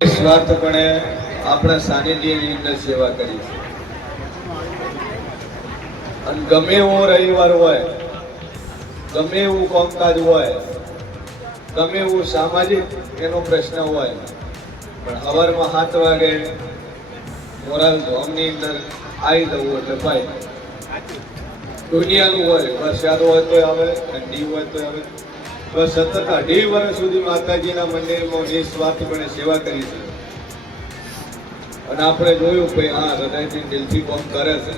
નિસ્વાર્થપણે આપણા સાનિધ્યની અંદર સેવા કરી છે અને ગમે એવો રવિવાર હોય, ગમે એવું કામકાજ હોય, ગમે એવું સામાજિક એનો પ્રશ્ન હોય, પણ સવારમાં 7 વાગે મોરાલ ધામની અંદર આવી જવું એટલે ભાઈ દુનિયાનું હોય, વરસાદ હોય તો આવે, ઠંડી હોય તો આવે, બસ સતત 2.5 વર્ષ સુધી માતાજીના મંદિરમાં નિસ્વાર્થપણે સેવા કરી છે અને આપણે જોયું કે હા હૃદયથી દિલથી કામ કરે છે.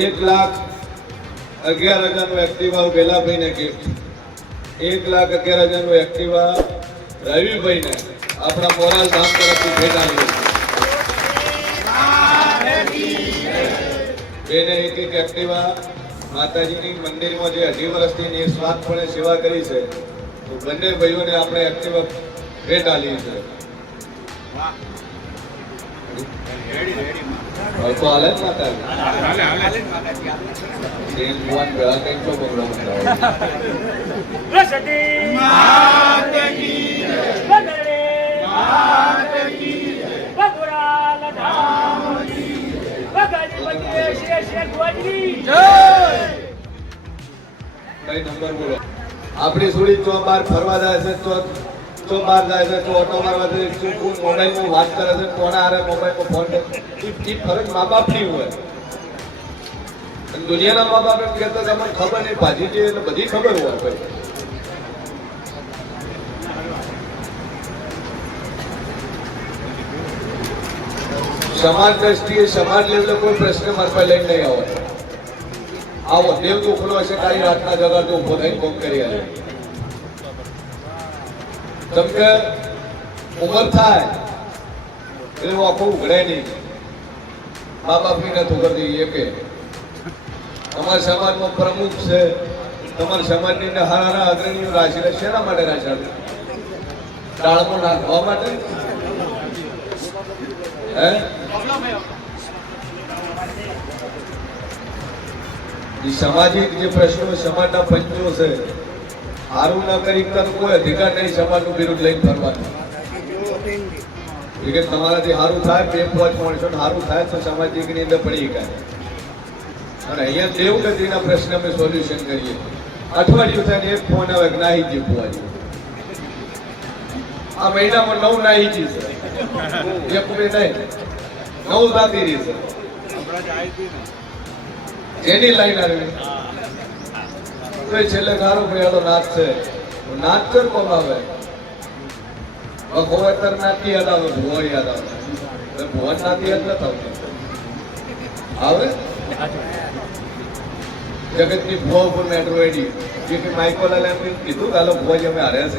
1,11,000નું એક્ટિવા બેલાભાઈને ગિફ્ટ, 1,11,000નું એક્ટિવા રવિભાઈને આપણા મોરાલ ધામ તરફથી ભેટ આવી. બેને એક એક્ટિવા માતાજીની મંદિરમાં જે 2.5 વર્ષથી નિસ્વાર્થપણે સેવા કરી છે, તો બંને ભાઈઓને આપણે એક્ટિવા ભેટ આલી છે. તો હાલે જ માતાજી ભગવાન ભેળા કઈ છો બગડો આપણી સુડી ચો બાર ફરવા જાય છે, ચો બાર જાય છે, ચો ઓટો મારવા જાય છે, મોબાઈલમાં વાત કરે છે, કોના હારે મોબાઈલમાં ફોન કરે, એ ફરજ મા બાપની હોય. દુનિયાના મા બાપ એમ કહેતા તમને ખબર નહીં, ભાજી છે એટલે બધી ખબર હોય. ભાઈ સમાજ દ્રષ્ટિએ સમાજ લેવલે કોઈ પ્રશ્ન મારા પાસે લઈને નહીં આવે. આવો દેવ દુખલો હશે કાળી રાતના જગાડતો ઉભો થઈને કોમ કરી આવે. જેમ કે ઉંમર થાય એટલે આખું ઉઘડે નહીં, મા બાપની નથી ઉઘડતી. એ કે અમારા સમાજમાં પ્રમુખ છે, તમારા સમાજની અંદર હારા અગ્રણીઓ રાશિ શેના માટે રાશિ ટાળમાં નાખવા માટે? સામાજિક જે પ્રશ્નો સમાજના પંચો છે, સારું ના કરી કોઈ અધિકાર નહીં સમાજનું વિરુદ્ધ લઈને ફરવાનું. તમારાથી સારું થાય, 2-5 માણસો સારું થાય તો સામાજિકની અંદર પડી ગયા. અને અહીંયા દેવગતિના પ્રશ્ન અમે સોલ્યુશન કરીએ. અઠવાડિયું થાય ને એક ફોન આવે કે નાહીજી ફોવાજી, આ મહિનામાં 9 નાહીજી છે, એક નહીં 9 દાતી રહી છે. જેની લાઈન આવી તો છેલ્લે ગારો ભેળો નાચ છે, નાચ કર કોમ આવે વખોતર નાતી યાદ આવે, ભુવો યાદ આવે. ભુવન નાતી યાદ નથી આવતી, આવે જગતની ભુવા ઉપર મેટ્રો એડી જે કે માઇકોલાલ એમ કીધું કે હાલો ભુવાજી અમે હાર્યા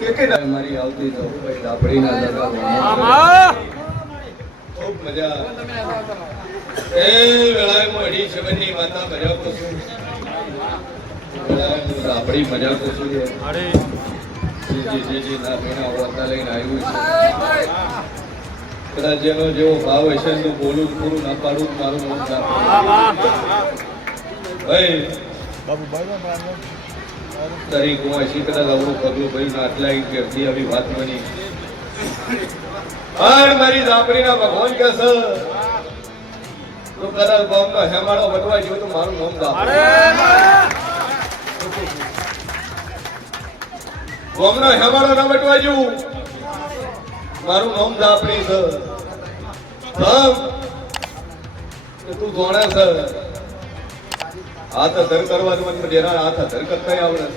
છીએ કે મારી આવતી તો ભાઈ લાપડી ના લગાવવા ખૂબ મજા. એ વેળામાં અઢી છે બની માતા મજા કશું આપણી મજા કશું છે. ના બેના હોતા લઈને આવ્યું છે. કદાચ જેનો જેવો ભાવ હશે તો બોલું પૂરું ના પાડું મારું મન ભાઈ તારીખ હું હશે કદાચ આવડું પગલું ભાઈ આટલા ઘેરથી આવી વાત બની. મારી ઝાપડીના ભગવાન કે છે તો કદાચ ગામનો હેમાળો વટવા ગયો તો મારું નામ ગામનો હેમાળો ના વટવા ગયું, મારું નામ ઝાપડી છે. તું જોણે છે હાથ ધર કરવાનું ડેરા હાથ ધર કરતા આવડે છે,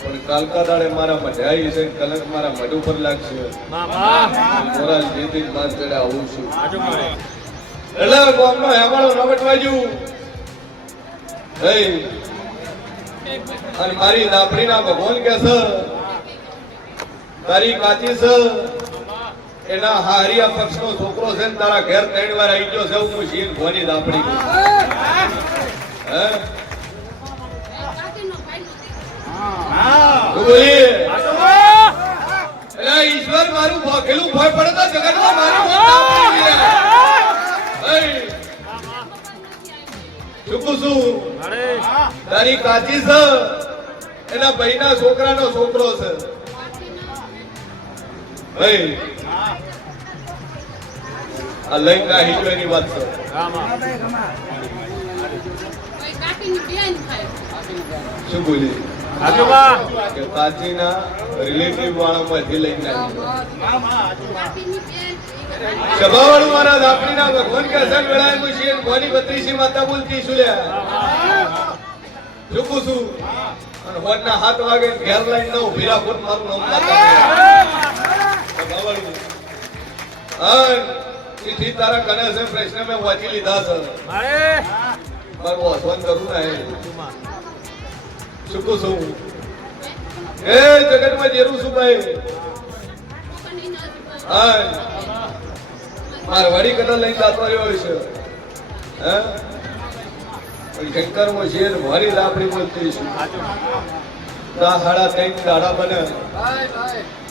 પણ કાલકા દાડે મારા મઢે આવી છે, કલંક મારા મઢ ઉપર લાગશે. મોરાલ જેથી માર ચડે આવું છું એટલે ગામનો હેમાળો ન વટવા ગયું. અને મારી લાપડીના ભગવાન કે છે તારી કાચી છે, એના હારિયા પક્ષનો છોકરો છે ને તારા ઘેર 3 વાર આવી ગયો છે. હું શીર ભોની લાપડી ઈશ્વર મારું ભોગેલું ભય પડે તો જગતમાં મારી ચૂકું છું. તારી કાચી છે એના ભાઈના છોકરાનો છોકરો છે. ભાઈ આ લઈને ના હિજવાની વાત છે. શું બોલી કે કાચીના રિલેટિવ વાળામાંથી લઈને સભાવાળું મારા દાપડીના ભગવાન કેસન વેળાએ છે ભવાની બત્રીસી માતા બોલતી શું લે ચૂકું છું અને હોજના 7 વાગે ઘેર લઈને ન ઉભી રાખો મારું નામ માતા સભાવાળું હા તિથિ તારા કને છે પ્રશ્ન મેં વાંચી લીધા છે મારું વાંચવાન કરું ને ચૂકું છું એ જગતમાં જેરું છું ભાઈ હા મારવાડી કદા લઈને જાતો રહ્યો છે હે પણ શંકર મો શેર મારી લાપડી બોલતી છું તા હાડા ત્રણ દાડા બને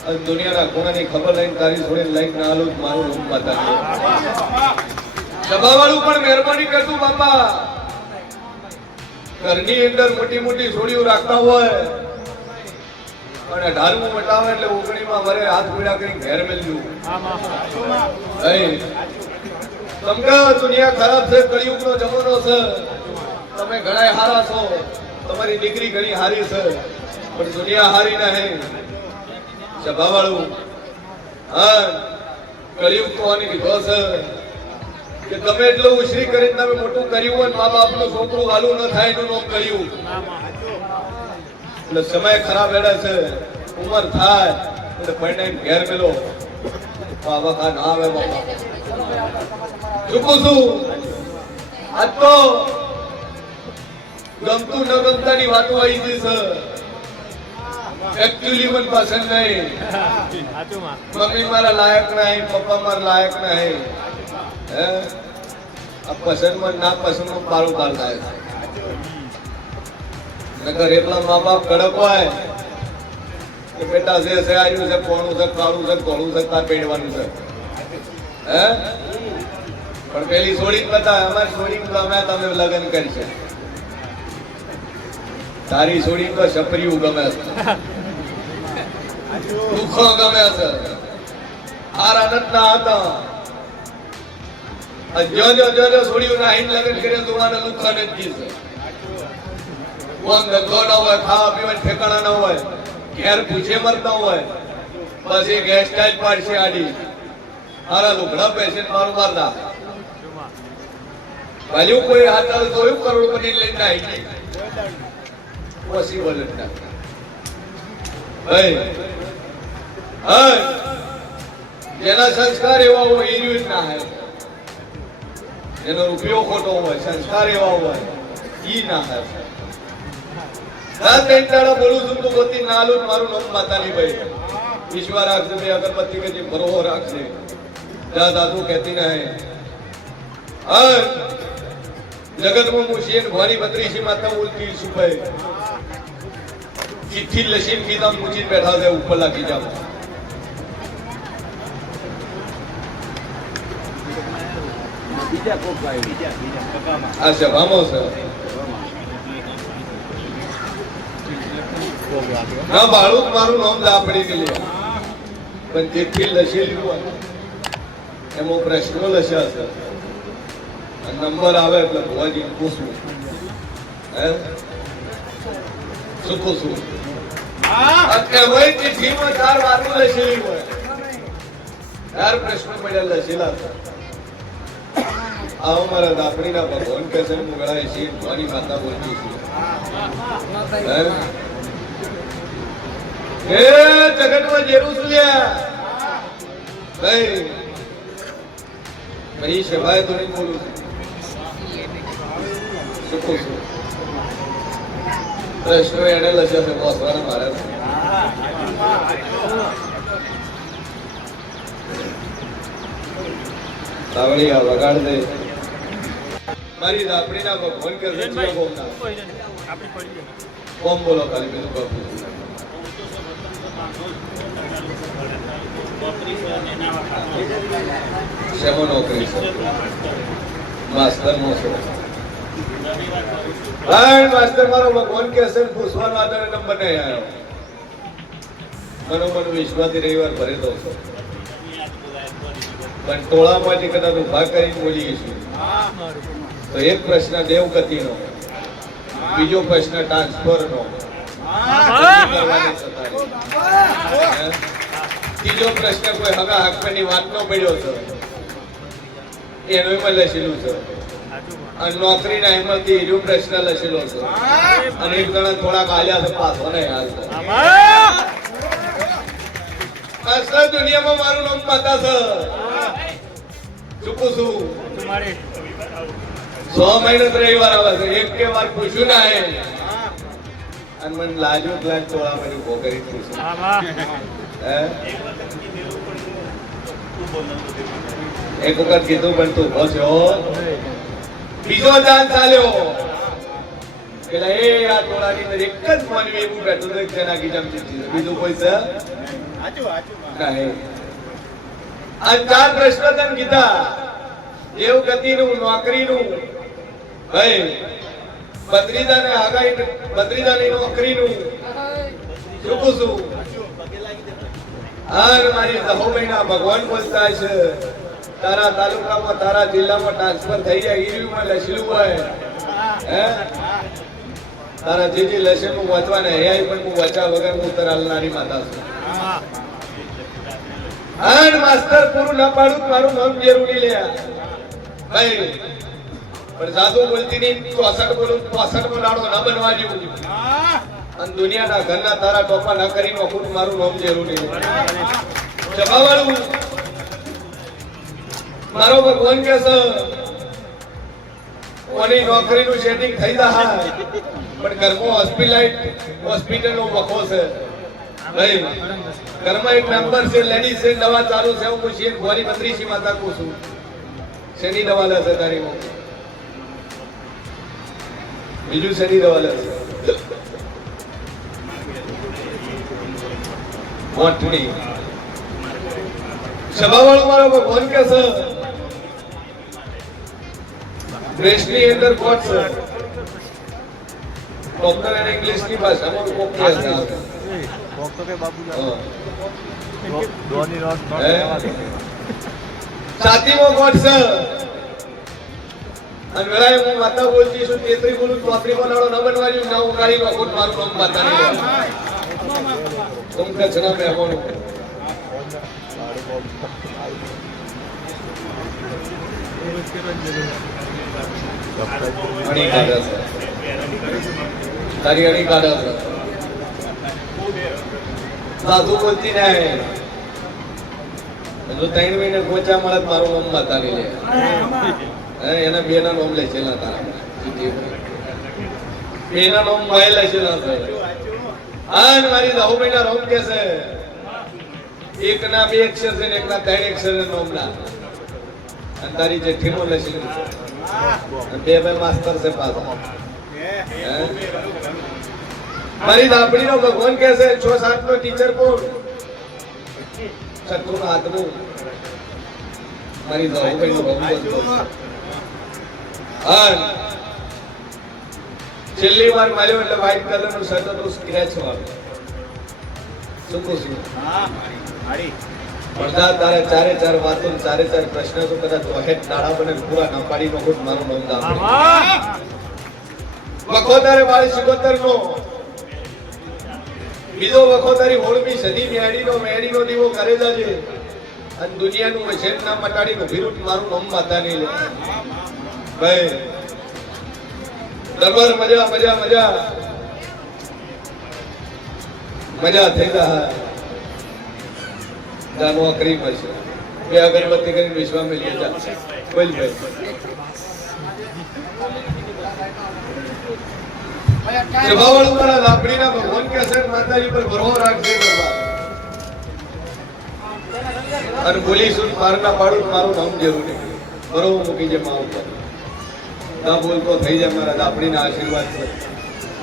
અને દુનિયાના કોનાની ખબર લઈને તારી છોડીને લઈને ના આલું મારું રૂમ માતા સભાવાળું પણ મહેરબાની કરતું બાપા ઘરની અંદર મોટી મોટી છોડીઓ રાખતા હોય અને 18મું મટાવે એટલે 19માં વરે હાથ પીડા કરી ઘેર મેલ્યું તમને દુનિયા ખરાબ છે કળિયુગનો જમાનો છે તમે ઘણા હારા છો તમારી દીકરી ઘણી હારી છે પણ દુનિયા હારી નહીં સભાવાળું હા કળિયુગ તો આની લીધો છે કે તમે એટલું ઉછરી કરીને તમે મોટું કર્યું હોય મા બાપનું છોકરું વાલું ન થાય એનું નામ કર્યું એટલે સમય ખરાબ એડે છે ઉંમર થાય એટલે પરિણામ ઘેર મેલો બાબા ના આવે બાબા ચૂકું છું આજ તો ગમતું ન ગમતાની વાતો આવી ગઈ છે એકચ્યુઅલી મને પસંદ નહીં મમ્મી મારા લાયક નહીં પપ્પા મારા લાયક નહીં હે આ પસંદમાં ના પસંદમાં પારું પાર થાય છે નકર એટલા મા બાપ કડક હોય કે બેટા જે છે આવ્યું છે કોણું છે કાળું છે કોળું છે તાર પેડવાનું છે હે પણ પેલી છોડી બતા અમારી છોડી ગમે તમે લગ્ન કરશે તારી છોડી તો છપરીયું ગમે છે દુઃખો ગમે છે હાર આનંદ ના હતા જો છોડીઓ ના હિંદ લગ્ન કરે દોડાને લુખાને જ જીશે કોણ ધંધો ના હોય ખાવા પીવા ઠેકાણા ના હોય ઘેર પૂછે મરતા હોય બસ એક હેરસ્ટાઈલ પાડશે આડી હારા લુગડા પહેરશે મારું મારતા ભલે કોઈ હાથ જોયું કરોડપતિ લઈને આવી પોસિબલ જ ના ભાઈ હા જેના સંસ્કાર એવા હોય એ જ ના હે એનો રૂપિયો ખોટો હોય સંસ્કાર એવા હોય ઈ ના હે રાત એક દાડા બોલું છું તો ગતિ નાલું મારું નામ માતાની ભાઈ ઈશ્વર રાખશે બે અગરબત્તી કે જે ભરોહો રાખશે જા દાદુ કહેતી ના હે હા જગતમાં મુશીન ભવાની બત્રીસી માતા બોલતી છું ભાઈ ચિઠ્ઠી લસીન કીધા મુચીન બેઠા છે ઉપર લાગી જાવ આ સભામાં છે ના બાળું મારું નામ દાપડી ગયેલી પણ ચિઠ્ઠી લસેલી હોય એમાં પ્રશ્નો લસ્યા છે નંબર આવે એટલે ભુવાજી પૂછવું હે શું પૂછવું કહેવાય ચિઠ્ઠીમાં 4 વારું લસેલી હોય 4 પ્રશ્નો પડ્યા લસેલા છે આ અમારા દાપડીના ભગવાન કહે છે મુગળાએ છે ભવાની માતા બોલતી છે હે જગતમાં જેરુસલેમ ભાઈ ભાઈ સભાએ તો નહીં બોલું શું પૂછું પ્રશ્નો એને લસ્યા છે બોસવાના મારે તાવડી આ વગાડ દે મારી દાપડીના ભગવાન કે છે કોમ બોલો ખાલી બીજું બાપુ શેમો નોકરી છે માસ્ટર નો છે હા માસ્ટર મારો ભગવાન કે છે પૂછવાનો આધારે નંબર નહીં આવ્યો મનોમન વિશ્વાસથી રવિવાર ભરી દઉં છું પણ ટોળામાંથી કદાચ ઉભા કરીને બોલીશું તો એક પ્રશ્ન દેવગતિનો, બીજો પ્રશ્ન ટ્રાન્સફરનો, ત્રીજો પ્રશ્ન કોઈ હગા હકની વાતનો પડ્યો છે એનો એમાં લખેલું છે, અને નોકરીના એમાંથી એનો પ્રશ્ન લખેલો છે, અને એક જણા થોડાક આલ્યા છે પાછો નહીં હાલતો. અસલ દુનિયામાં મારું નામ માતા છે, ચૂકું છું. 6 મહિને રવિવાર આવે છે, એક કે વાર પૂછ્યું ના હે, અને મને લાજુ લાજ તોળા મને ઉભો કરી પૂછ્યું. એક વખત કીધું પણ તું ઉભો છો. બીજો ચાન્સ ચાલ્યો એટલે એ આ ટોળાની અંદર એક જ માનવી એવું બેઠું હતું કે જેના ગીજામ ચીચી બીજું કોઈ છે નહીં. આ 4 પ્રશ્ન તને કીધા, દેવગતિનું, નોકરીનું, ભાઈ બદ્રીદાને આગાહી, બદ્રીદાની નોકરીનું, ચૂકું છું. હાર મારી દહોમહીના ભગવાન બોલતા છે તારા તાલુકામાં, તારા જિલ્લામાં ટ્રાન્સફર થઈ જાય ઈરીમાં લખેલું હોય હે, તારા જે લશે હું વાંચવાને હૈયાઈ પણ હું વાંચા વગર હું તરાલનારી માતા છું. હાર માસ્તર પૂરું ના પાડું મારું નામ જરૂરી લે ભાઈ, પણ સાધુ બોલતી નહીં 64 બોલું 64 લાડો ના બનવા જેવું, અને દુનિયાના ઘરના તારા ટોપા ના કરી નોખું મારું નામ જરૂરી લે. જવાવાળું મારો ભગવાન કે છે કોની નોકરીનું સેટિંગ થઈ જાય પણ ઘરમાં હોસ્પિટલનો વખો છે ભાઈ, ઘરમાં એક નંબર છે લેડીઝ છે, દવા ચાલુ છે, હું પૂછીએ ગોરી મંત્રીજી માતા પૂછું શેની દવા લેશે તારી બીજું શેની દવા લેશે મોટની. સભાવાળો મારો ભગવાન કે છે દેશની અંદર કોટ છે, ડોક્ટર અને ઇંગ્લિશની ભાષામાં કોક કહે છે ડોક્ટર કે બાબુલા દોની રોજ છાતીમાં કોટ છે, અને વેળાએ હું માતા બોલતી છું 33 બોલું 34 બોલાડો ન બનવાનું ના ઉગાડી નો કોટ મારું નામ માતા નહીં तुम कचरा में हो अड़ी काढा तारी अड़ी काढा साधू बोलती नहीं जो 3 महीने गोचा મળત મારું નામ માતા નહીં લે એના બેના નામ લે છે ના તારા બેના નામ માય લે છે ના આન મારી દહોમહીના રોમ કે છે એક ના 2 અક્ષર છે ને એક ના 3 અક્ષર ના નામના, અને તારી જે ઠીનો લખી છે બે માસ્ટર છે પાછા. મારી દાપડીનો ભગવાન કે છે 6-7 નો ટીચર કોણ છઠ્ઠું નો હાથનું મારી દહોમહીનો રોમ બોલતો. હા છેલ્લી વાર માર્યો એટલે વ્હાઈટ કલર નું શર્ટ હતું સ્ક્રેચ વાળું, શું કહું પડદા તારે 4 વાતો 4 પ્રશ્ન તો કદાચ વહેટ નાળા બને પૂરા ના પાડી નો ખોટ મારું નામ દામ વખોતારે વાળી 77 નો બીજો વખોતારી 16મી સદી મેડી નો દીવો કરે જાજે, અને દુનિયાનું વચન ના મટાડી નો વિરુદ્ધ મારું નામ માતા નહીં લે ભાઈ. દરબાર મજા મજા મજા મજા થઈ ગયા જાનવા કરી પછી બે અગરબત્તી કરીને વિશ્વા મેં લીધા બોલ ભાઈ. જવાવાળું મારા લાપડીના ભગવાન કે છે માતાજી પર ભરો રાખજે દરબાર, અને બોલીશું મારના પાડું મારું નામ જેવું નહીં બરો મૂકી જે માં ઉપર ના બોલતો થઈ જાય મારા દાપડીના આશીર્વાદ છે,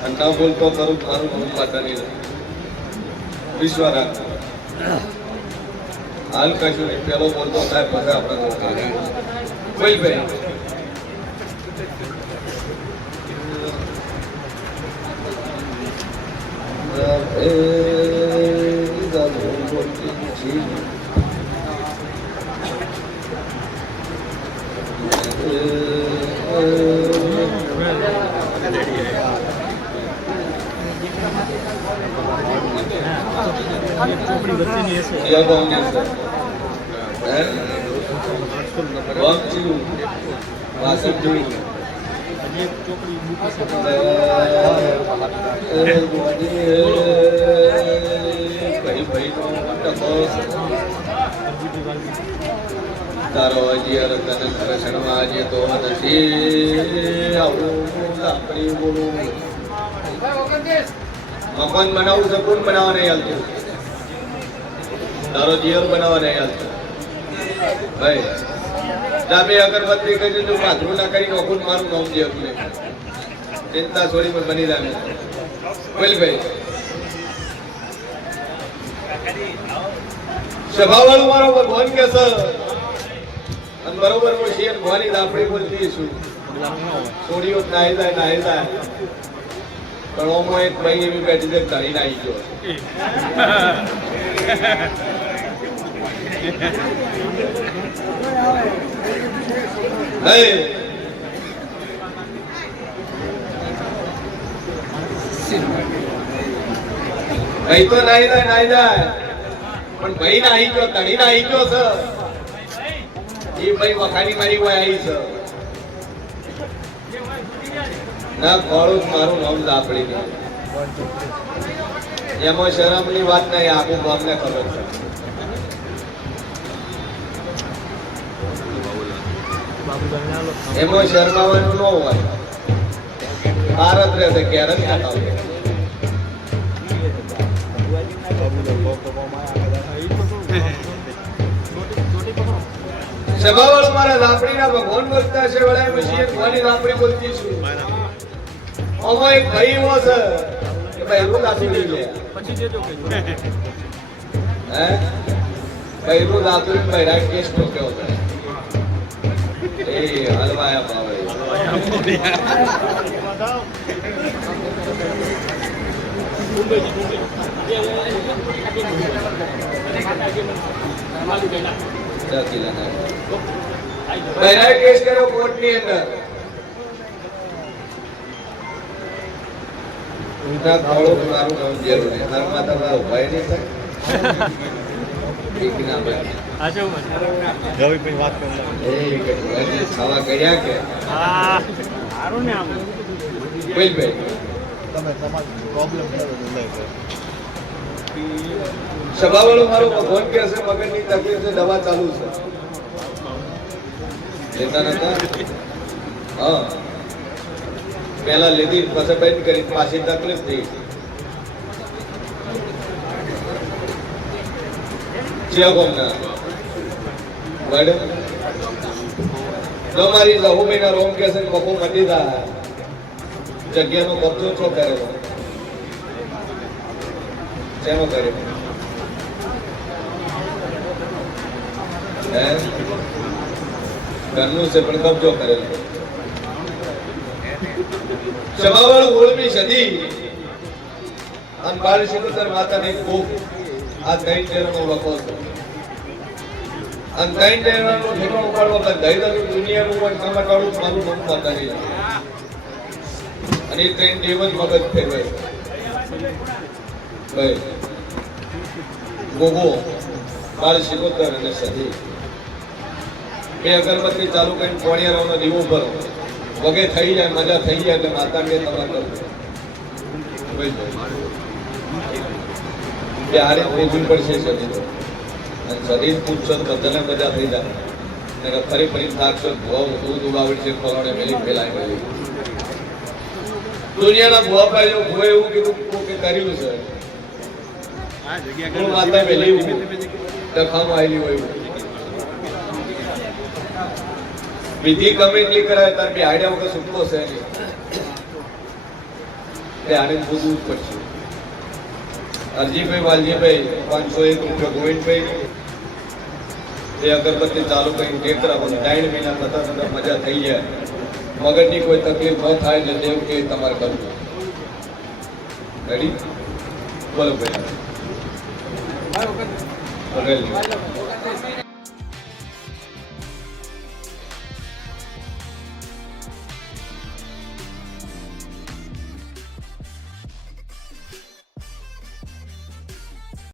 અને ના બોલતો કરું મારું નામ માતા નહીં વિશ્વ રાખ હાલ કશું નહીં, પેલો બોલતો થાય પછી આપણે બોલ ભાઈ. क्या बोलने सर हैं बहुत चीज़ वासब जो भाई भाई को बॉस તારો હજી અરતન કૃષ્ણમાં આજે તો નથી આવું આપણી બોલું મકાન બનાવવું છે કોણ બનાવવા નહીં હાલતું તારો જીવન બનાવવા નહીં હાલતું ભાઈ જામે અગરબત્તી કરી દીધું પાથરું ના કરી નોખું મારું નામ જેવું નહીં ચિંતા છોડી પણ બની જાય બોલ ભાઈ સભાવાળું મારો ભગવાન કે છે અને બરોબર હું શેર ભવાની આપણે બોલતી છું છોડીઓ નાહી જાય પણ ઓમાં એક ભાઈ એવી બેઠી છે ધણી નાહી ગયો ભાઈ તો નાહી જાય પણ ભાઈ નાહી ગયો ધણી નાહી ગયો છે એ ભાઈ વખાણી મારી હોય આવી છે ના ખોળું મારું નામ દાપડી નહીં એમાં શરમની વાત નહીં આખું ગામને ખબર છે એમાં શરમાવાનું ન હોય ભારત રહેશે ક્યારે જ ખાતા હોય સભાવાળો મારા લાપડીના ભગવાન બોલતા છે વળાય મશીન ભવાની લાપડી બોલતી છું આમાં એક ભાઈ એવો છે કે ભાઈ રોજ આતુરી લે પછી દેજો કે હે ભાઈ રોજ આતુરી ભાઈ રાખ કેસ તો કેવો છે એ હલવાયા પાવે બહેરા કેસ કર્યો કોર્ટની અંદર ઉધા ખાડો મારું નામ જેરું ને મારા માતા મારા ઉભાઈ નહીં થાય એક ના ભાઈ આજો ગવી ભાઈ વાત કરો એ કે ખાવા ગયા કે હા સારું ને આમ બોલ ભાઈ તમે તમારો પ્રોબ્લેમ કરો લઈ સભાવાળો મારો ભગવાન કે છે મગજની તકલીફ છે દવા ચાલુ છે લેતા નતા હા પહેલા લીધી પછી બંધ કરી પાછી તકલીફ થઈ જ્યાં કોમના મેડમ તમારી લહુ મહિના રોમ કે છે બપો મટી દા જગ્યાનો કબજો છો કરેલો શેનો કર્યો ઘરનું છે પણ કબજો કરેલો સભાવાળો 16મી સદી અને બાળ શિકોતર માતાની ભૂખ આ દહીં ટેરનો વખો છે અને દહીં ટેરનો ઠેકો ઉપાડવા બધા દુનિયાનું કોઈ કામટાળું મારું મન માતા નહીં અને ટ્રેન દેવન મગજ ફેરવે ભાઈ ગોગો બાળ શિકોતર અને સદી બે અગરબત્તી ચાલુ કરીને પોણિયારાનો દીવો ભરો વગે થઈ જાય મજા થઈ જાય એટલે માતા કે તમારે હારે પૂજવું પડશે સદી અને સદી પૂછશો તો બધાને મજા થઈ જાય ફરી ફરી થાકશો દૂધ ઉગાવડી છે ફલાણે મેલી ફેલાય મેલી દુનિયાના ભુવા ભાઈ ભુવા એવું કીધું કે કર્યું છે માતા મેલી ડખામાં આવેલી હોય વિધિ ગમે એટલી કરાય તાર બી આડ્યા વગર છૂટકો છે નહીં તે આને પૂછવું જ પડશે અરજીભાઈ વાલજીભાઈ 501 રૂપિયા ગોવિંદભાઈ એ અગરબત્તી ચાલુ કરીને ટેકરા પણ 9 મહિના થતા થતા મજા થઈ જાય મગજની કોઈ તકલીફ ન થાય એટલે દેવ કે તમારે કરવું રેડી બોલો ભાઈ